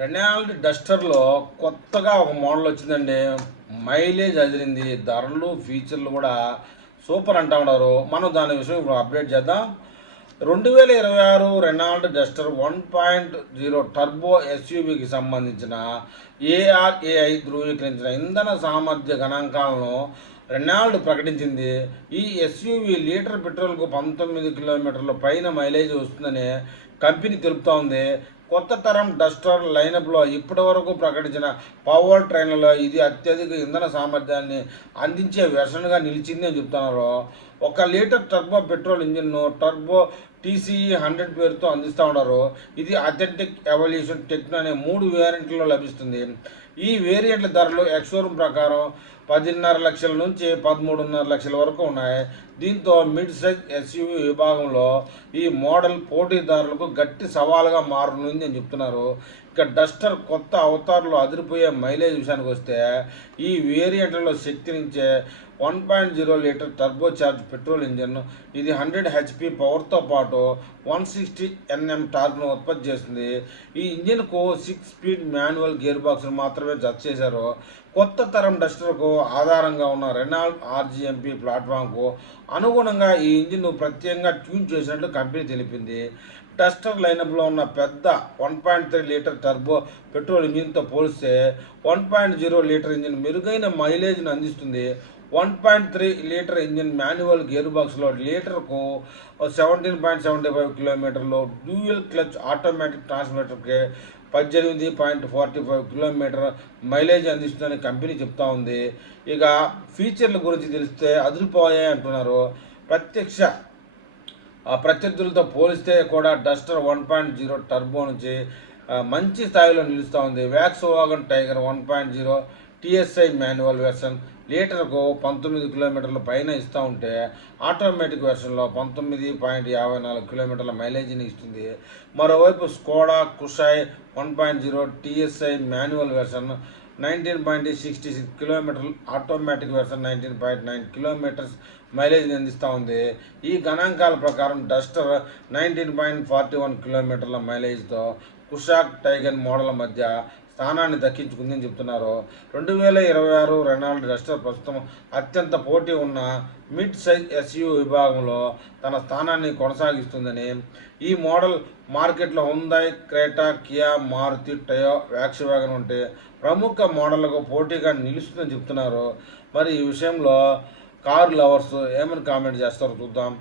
Renault డస్టర్లో కొత్తగా ఒక model వచ్చిందండి. మైలేజ్ అదిరింది, ధరలు ఫీచర్లు కూడా సూపర్ అంటా ఉన్నారు. మనం దాని విషయం ఇప్పుడు అప్డేట్ చేద్దాం. 2026 రెనాల్డ్ డస్టర్ 1.0 టర్బో ఎస్యూవీకి సంబంధించిన ఏఆర్ఏఐ ధృవీకరించిన ఇంధన సామర్థ్య గణాంకాలను రెనాల్డ్ ప్రకటించింది. ఈ ఎస్యూవీ లీటర్ పెట్రోల్కు 19 కిలోమీటర్ల పైన మైలేజ్ వస్తుందని కంపెనీ తెలుపుతా ఉంది. కొత్త తరం డస్టర్ లైనప్లో ఇప్పటి వరకు ప్రకటించిన పవర్ ట్రైన్లలో ఇది అత్యధిక ఇంధన సామర్థ్యాన్ని అందించే వెర్షన్గా నిలిచింది అని చెప్తున్నారు. 1 లీటర్ టర్బో పెట్రోల్ ఇంజిన్ను టర్బో టీసీఈ 100 పేరుతో అందిస్తూ ఉన్నారు. ఇది అథెంటిక్ ఎవల్యూషన్ టెక్నో అనే 3 వేరియంట్లలో లభిస్తుంది. ఈ వేరియంట్ల ధరలు ఎక్స్షోరూమ్ ప్రకారం 10.5 లక్షల నుంచి 13.5 లక్షల వరకు ఉన్నాయి. దీంతో మిడ్ సైజ్ ఎస్యూవీ విభాగంలో ఈ మోడల్ పోటీదారులకు గట్టి సవాలుగా మారనుంది అని చెప్తున్నారు. ఇక డస్టర్ కొత్త అవతారంలో అదిరిపోయే మైలేజ్ విషయానికి వస్తే ఈ వేరియంట్లలో శక్తినిచ్చే 1.0 litre turbo charge petrol engine. ఇది 100 హెచ్పి పవర్తో పాటు 160 ఎన్ఎం టార్క్ను ఉత్పత్తి చేస్తుంది. ఈ ఇంజిన్కు 6 స్పీడ్ మాన్యువల్ గేర్ బాక్స్ను మాత్రమే జత చేశారు. కొత్త తరం డస్టర్కు ఆధారంగా ఉన్న రెనాల్డ్ ఆర్జీఎంపీ ప్లాట్ఫామ్కు అనుగుణంగా ఈ ఇంజిన్ను ప్రత్యేకంగా ట్యూన్ చేసినట్లు కంపెనీ తెలిపింది. డస్టర్ లైనప్లో ఉన్న పెద్ద 1.3 లీటర్ టర్బో పెట్రోల్ ఇంజిన్తో పోలిస్తే 1.0 లీటర్ ఇంజిన్ మెరుగైన మైలేజ్ను అందిస్తుంది. 1.3 లీటర్ ఇంజిన్ మాన్యువల్ గేర్ బాక్స్లో లీటర్కు 17.75 కిలోమీటర్లు, డ్యూయల్ క్లచ్ ఆటోమేటిక్ ట్రాన్స్మిటర్కి 18.45 కిలోమీటర్ మైలేజ్ అందిస్తుందని కంపెనీ చెప్తా ఉంది. ఇక ఫీచర్ల గురించి తెలిస్తే అదిరిపోయాయి అంటున్నారు. ప్రత్యర్థులతో పోలిస్తే కూడా డస్టర్ 1.0 టర్బో నుంచి మంచి స్థాయిలో నిలుస్తూ ఉంది. వాక్స్వాగన్ టైగర్ 1.0 టీఎస్ఐ మాన్యువల్ వెర్షన్ లీటర్కు 19 కిలోమీటర్ల పైన ఇస్తూ ఉంటే ఆటోమేటిక్ వెర్షన్లో 19.54 కిలోమీటర్ల మైలేజీని ఇస్తుంది. మరోవైపు స్కోడా కుషాయ్ 1.0 టీఎస్ఐ మాన్యువల్ వెర్షన్ 19.66 కిలోమీటర్లు, ఆటోమేటిక్ వెర్షన్ 19.9 కిలోమీటర్స్ మైలేజ్ని అందిస్తూ ఉంది. ఈ గణాంకాల ప్రకారం డస్టర్ 19.41 కిలోమీటర్ల మైలేజ్తో కుషాక్ టైగర్ మోడల్ మధ్య స్థానాన్ని దక్కించుకుందని చెప్తున్నారు. 2026 రెనాల్డ్ డస్టర్ ప్రస్తుతం అత్యంత పోటీ ఉన్న మిడ్ సైజ్ ఎస్యూవీ విభాగంలో తన స్థానాన్ని కొనసాగిస్తుందని, ఈ మోడల్ మార్కెట్లో హుందాయ్, క్రేటా, కియా, మారుతి, టయో, వాక్స్వాగన్ వంటి ప్రముఖ మోడళ్లకు పోటీగా నిలుస్తుందని చెప్తున్నారు. మరి ఈ విషయంలో కారు లవర్స్ ఏమని కామెంట్ చేస్తారో చూద్దాం.